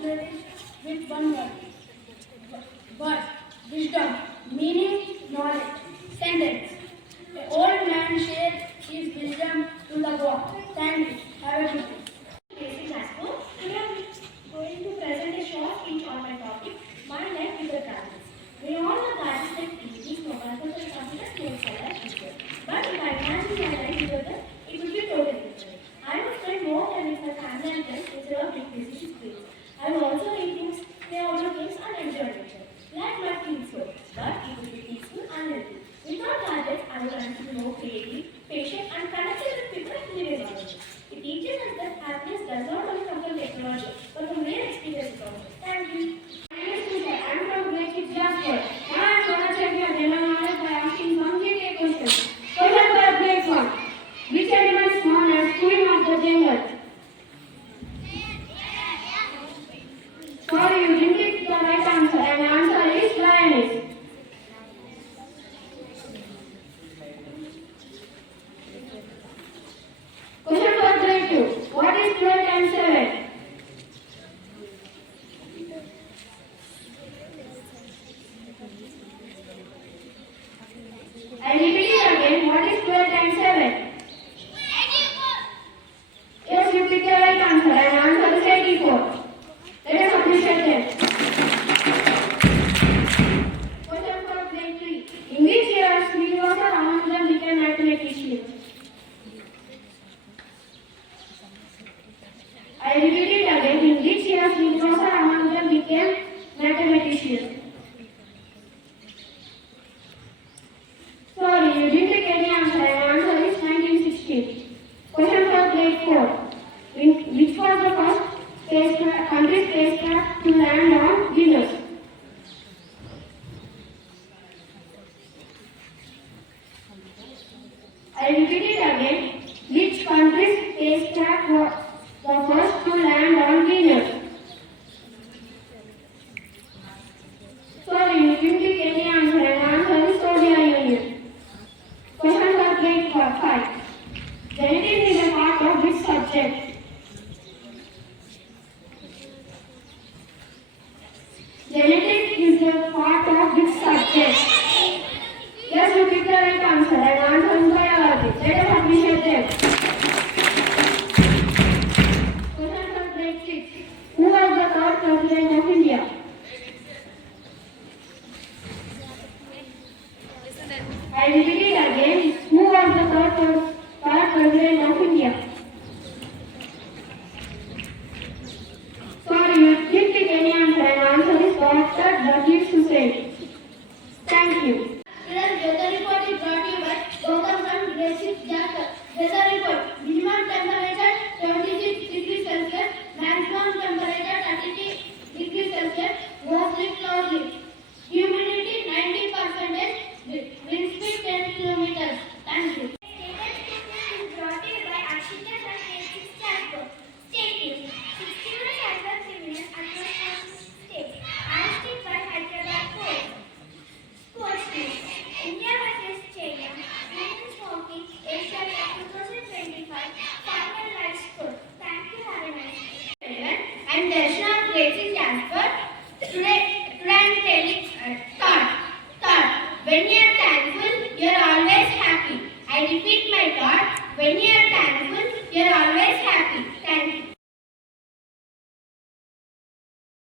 flourished with one word. But wisdom, meaning, knowledge. Sentence. The old man shared his wisdom to the boy. Thank you. Have a good day. Grade-VI Jasper. Today I am going to present a short speech on my topic, my life with the gadgets. We all know gadgets like TVs, mobile phones, and computers make our life easier. But if I imagine my life without them, it would be totally different. I would spend more time with my family and friends instead of big busy screens. I would also read books, play outdoor games, and enjoy nature. Life might feel slow, but it would be peaceful and healthy. Without gadgets, I would learn to be more creative, patient, and connected with people and living around me. It teaches us that happiness does not only come from technology, but from real experiences also. Thank you. I am from Grade-VI Jasper. Now I am going to check your general knowledge by asking some GK questions. Question for grade 1. Which animal is known as queen of the jungle? Sorry, you didn't pick the right answer, and the answer is lioness. Question for grade 2. What is 12 times 7? I repeat it again. What is 12 times 7? Yes, you picked the right answer, and the answer is 84. Let us appreciate them. Question for grade 3. In which year Srinivasa Ramanujan became mathematician? I repeat it again. In which year Srinivasa Ramanujan became mathematician? Sorry, you didn't pick any answer, and the answer is 1916. Question for grade 4. Which was the first country spacecraft to land on Venus? I repeat it again. Which country's spacecraft was the first to land on Venus? Sorry, you didn't pick any answer, and the answer is Soviet Union. Question for grade 5. Genetics is a part of which subject? Genetics is a part of which subject? Yes, you picked the right answer, and the answer is biology. Let us appreciate them. Question for grade 6. Who was the third president of India? I repeat it again. Who was the third president of India? Sorry, you didn't pick any answer, and the answer is Dr. Zakir Hussain. Thank you. Today's weather report is brought to you by Gautam from Grade-VI Jasper. Weather report. Minimum temperature 76 degrees Celsius. Maximum temperature 33 degrees Celsius. Mostly cloudy. Humidity 90%. Wind speed 10 kilometers. Thank you. Is brought to you by Ashika from Grade-VI Jasper. Stay tuned. 61 cyber criminals across the state. Arrested by Hyderabad Police. Sports news. India vs China. Women's hockey Asia Cup 2025 final live score. Thank you. Have a nice day. I am Darshana, Grade 6